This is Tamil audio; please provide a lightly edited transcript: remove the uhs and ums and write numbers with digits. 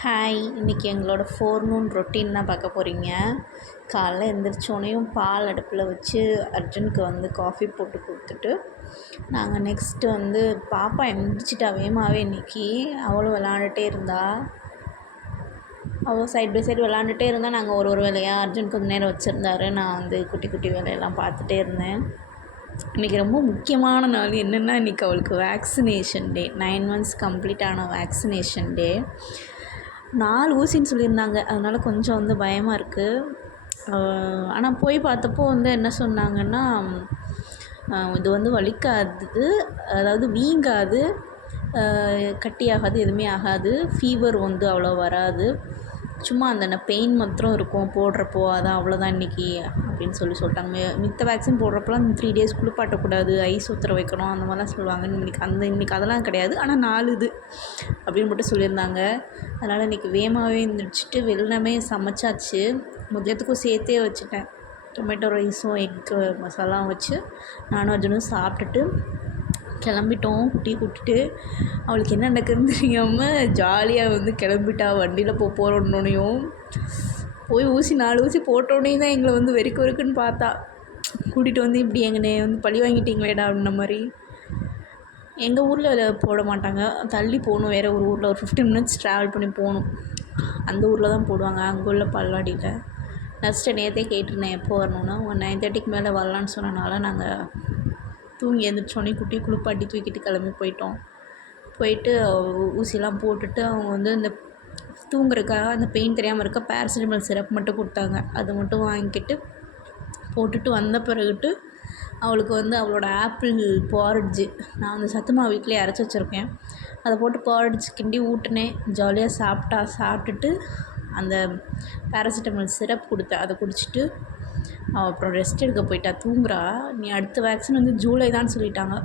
ஹாய், இன்றைக்கி எங்களோட ஃபோர்நூன் ரொட்டீன் தான் பார்க்க போகிறீங்க. காலைல எழுந்திரிச்சோனையும் பால் அடுப்பில் வச்சு அர்ஜுனுக்கு வந்து காஃபி போட்டு கொடுத்துட்டு, நாங்கள் நெக்ஸ்ட்டு வந்து பாப்பா எழுந்திரிச்சிட்டா வேகமாகவே இன்றைக்கி. அவளும் விளாண்டுட்டே இருந்தா. அவள் சைட் பை சைடு விளாண்டுட்டே இருந்தால் நாங்கள் ஒரு வேலையாக அர்ஜுன் கொஞ்சம் நேரம் வச்சுருந்தாரு. நான் வந்து குட்டி குட்டி வேலையெல்லாம் பார்த்துட்டே இருந்தேன். இன்றைக்கி ரொம்ப முக்கியமான நாள் என்னென்னா, இன்றைக்கி அவளுக்கு வேக்சினேஷன் டே. 9 months கம்ப்ளீட் ஆன வேக்சினேஷன் டே. 4 ஊசின்னு சொல்லியிருந்தாங்க. அதனால் கொஞ்சம் வந்து பயமாக இருக்குது. ஆனால் போய் பார்த்தப்போ வந்து என்ன சொன்னாங்கன்னா, இது வந்து வலிக்காது, அதாவது வீங்காது, கட்டியாகாது, எதுவுமே ஆகாது. ஃபீவர் வந்து அவ்வளோ வராது. சும்மா அந்த பெயின் மாத்திரம் இருக்கும் போடுறப்போ, அதான் அவ்வளோதான் இன்றைக்கி அப்படின்னு சொல்லிட்டாங்க. மித்த வேக்சின் போடுறப்போலாம் 3 days குளிப்பாட்டக்கூடாது, ஐஸ் ஊற்ற வைக்கணும், அந்த மாதிரிலாம் சொல்லுவாங்க. இன்றைக்கி அதெல்லாம் கிடையாது. ஆனால் 4 இது அப்படின்னு மட்டும் சொல்லியிருந்தாங்க. அதனால் இன்றைக்கி வேகமாகவே எழுந்திரிச்சிட்டு வெள்ளமே சமைச்சாச்சு. மதியத்துக்கும் சேர்த்தே வச்சுட்டேன். டொமேட்டோ ரைஸும் எக்கு மசாலாவும் வச்சு நானும் அர்ஜுனும் சாப்பிட்டுட்டு கிளம்பிட்டோம். குட்டியை கூப்பிட்டுட்டு அவளுக்கு என்ன நடக்குதுன்னு தெரியாமல் ஜாலியாக வந்து கிளம்பிட்டா. வண்டியில் போகிறோன்னோனையும் போய் 4 ஊசி போட்டோன்னே தான் எங்களை வந்து வெறுக்குன்னு பார்த்தா. கூட்டிகிட்டு வந்து இப்படி எங்கனே வந்து பழி வாங்கிட்டீங்களேடா அப்படின்ன மாதிரி. எங்கள் ஊரில் போட மாட்டாங்க, தள்ளி போகணும். வேறு ஒரு ஊரில் ஒரு 15 minutes ட்ராவல் பண்ணி போகணும். அந்த ஊரில் தான் போடுவாங்க, அங்கே உள்ள பால்வாடியில். நெக்ஸ்ட்டு நேற்றே கேட்டிருந்தேன் எப்போ வரணுன்னா. 9:30 மேலே வரலான்னு சொன்னனால நாங்கள் தூங்கி எழுந்திரிச்சோன்னே குட்டி குளிப்பாட்டி தூக்கிட்டு கிளம்பி போயிட்டு ஊசிலாம் போட்டுட்டு அவங்க வந்து இந்த தூங்குறதுக்காக அந்த பெயின் தெரியாமல் இருக்க பேராசிட்டமல் சிரப் மட்டும் கொடுத்தாங்க. அதை மட்டும் வாங்கிக்கிட்டு போட்டுட்டு வந்த பிறகுட்டு அவளுக்கு வந்து அவளோட ஆப்பிள் பாரிட்ஜு, நான் வந்து சத்துமாவு வீட்டிலே அரைச்சி வச்சுருக்கேன், அதை போட்டு பாரிட்ஜ் கிண்டி ஊட்டினேன். ஜாலியாக சாப்பிட்டுட்டு அந்த பேராசிட்டமல் சிரப் கொடுத்தேன். அதை குடிச்சிட்டு அவள் அப்புறம் ரெஸ்ட் எடுக்க போயிட்டா, தூங்குறா. நீ அடுத்த வேக்சின் வந்து ஜூலை தான் சொல்லிட்டாங்க.